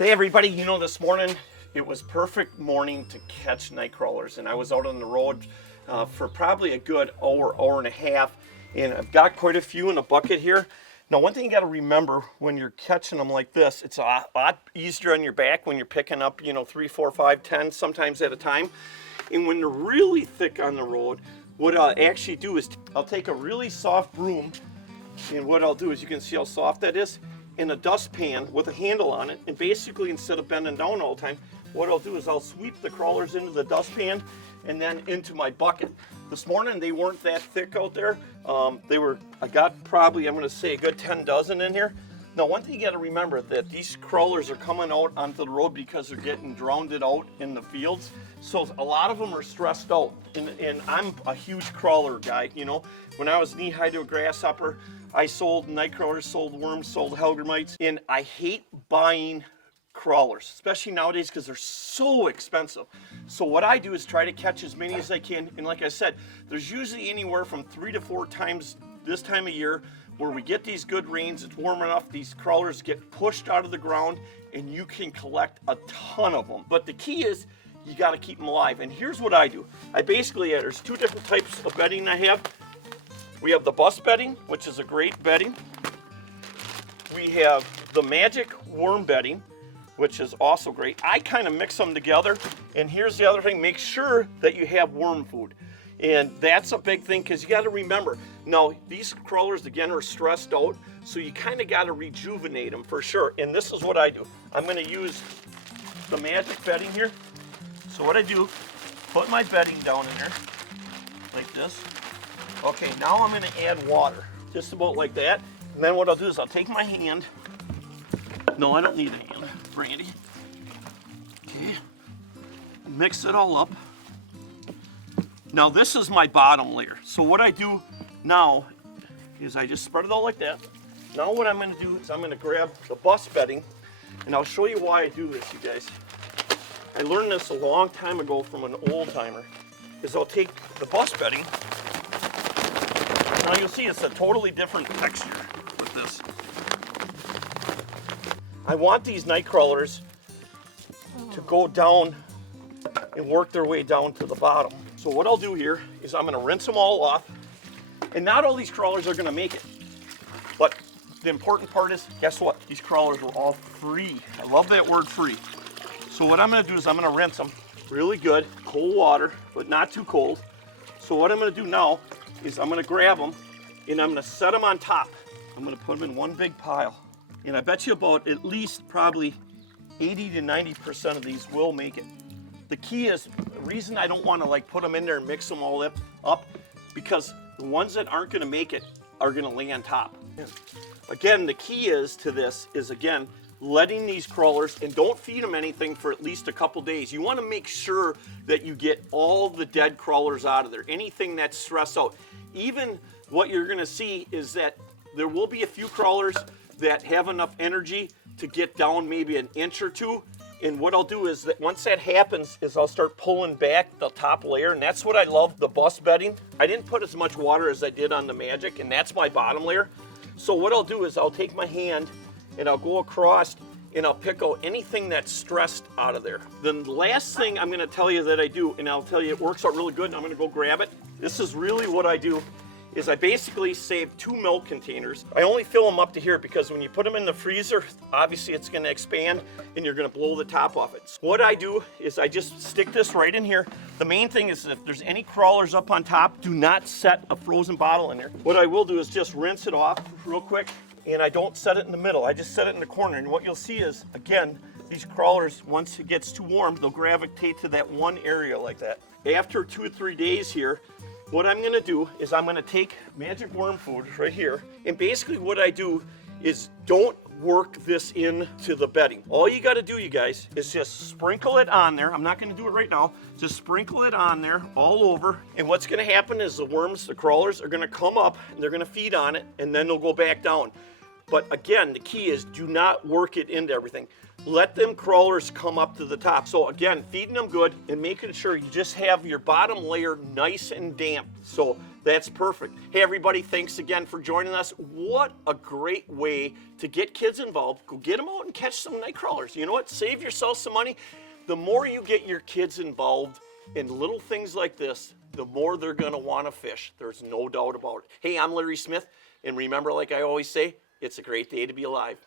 Hey everybody, you know, this morning it was perfect morning to catch nightcrawlers, and I was out on the road for probably a good hour and a half, and I've got quite a few in a bucket here. Now, one thing you got to remember when you're catching them like this, it's a lot easier on your back when you're picking up, 3, 4, 5, 10 sometimes at a time. And when they're really thick on the road, what I'll actually do is I'll take a really soft broom, and what I'll do is, you can see how soft that is, in a dustpan with a handle on it, and basically instead of bending down all the time, what I'll do is I'll sweep the crawlers into the dustpan and then into my bucket. This morning they weren't that thick out there. I got probably, I'm going to say, a good 10 dozen in here. Now, one thing you got to remember, that these crawlers are coming out onto the road because they're getting drowned out in the fields. So a lot of them are stressed out, and I'm a huge crawler guy. When I was knee-high to a grasshopper, I sold nightcrawlers, sold worms, sold hellgrammites, and I hate buying crawlers, especially nowadays because they're so expensive. So what I do is try to catch as many as I can, and like I said, there's usually anywhere from 3 to 4 times this time of year where we get these good rains, it's warm enough, these crawlers get pushed out of the ground, and you can collect a ton of them. But the key is, you got to keep them alive. And here's what I do. I basically, there's 2 different types of bedding I have. We have the bust bedding, which is a great bedding. We have the magic worm bedding, which is also great. I kind of mix them together. And here's the other thing, make sure that you have worm food. And that's a big thing, because you got to remember, now these crawlers again are stressed out, so you kind of got to rejuvenate them for sure. And this is what I do. I'm going to use the magic bedding here. So what I do, put my bedding down in there like this. Okay, now I'm going to add water, just about like that. And then what I'll do is I'll take my hand. No, I don't need a hand, Brandy. Okay, mix it all up. Now this is my bottom layer. So what I do now is I just spread it all like that. Now what I'm going to do is I'm going to grab the bust bedding, and I'll show you why I do this, you guys. I learned this a long time ago from an old timer. Is I'll take the bust bedding. Now you'll see it's a totally different texture with this. I want these night crawlers to go down and work their way down to the bottom. So what I'll do here is I'm going to rinse them all off, and not all these crawlers are going to make it. But the important part is, guess what? These crawlers are all free. I love that word, free. So what I'm going to do is I'm going to rinse them really good, cold water, but not too cold. So what I'm going to do now is I'm going to grab them, and I'm going to set them on top. I'm going to put them in one big pile. And I bet you about at least probably 80 to 90% of these will make it. The key is, the reason I don't want to put them in there and mix them all up, because the ones that aren't going to make it are going to lay on top. Again, the key is to this is, again, letting these crawlers, and don't feed them anything for at least a couple days. You want to make sure that you get all the dead crawlers out of there, anything that's stressed out. Even what you're going to see is that there will be a few crawlers that have enough energy to get down maybe an inch or 2. And what I'll do is that once that happens is I'll start pulling back the top layer, and that's what I love, the bust bedding. I didn't put as much water as I did on the magic, and that's my bottom layer. So what I'll do is I'll take my hand and I'll go across and I'll pick out anything that's stressed out of there. Then the last thing I'm going to tell you that I do, and I'll tell you it works out really good, and I'm going to go grab it. This is really what I do, is I basically save 2 milk containers. I only fill them up to here because when you put them in the freezer, obviously it's going to expand and you're going to blow the top off it. So what I do is I just stick this right in here. The main thing is, if there's any crawlers up on top, do not set a frozen bottle in there. What I will do is just rinse it off real quick, and I don't set it in the middle. I just set it in the corner, and what you'll see is, again, these crawlers, once it gets too warm, they'll gravitate to that one area like that. After 2 or 3 days here, what I'm going to do is I'm going to take magic worm food right here, and basically what I do is don't work this into the bedding. All you got to do, you guys, is just sprinkle it on there. I'm not going to do it right now. Just sprinkle it on there all over, and what's going to happen is the worms, the crawlers, are going to come up and they're going to feed on it, and then they'll go back down. But again, the key is do not work it into everything. Let them crawlers come up to the top. So again, feeding them good and making sure you just have your bottom layer nice and damp. So That's perfect. Hey, everybody, thanks again for joining us. What a great way to get kids involved. Go get them out and catch some night crawlers. You know what? Save yourself some money. The more you get your kids involved in little things like this, the more they're going to want to fish. There's no doubt about it. Hey, I'm Larry Smith, and remember, like I always say, it's a great day to be alive.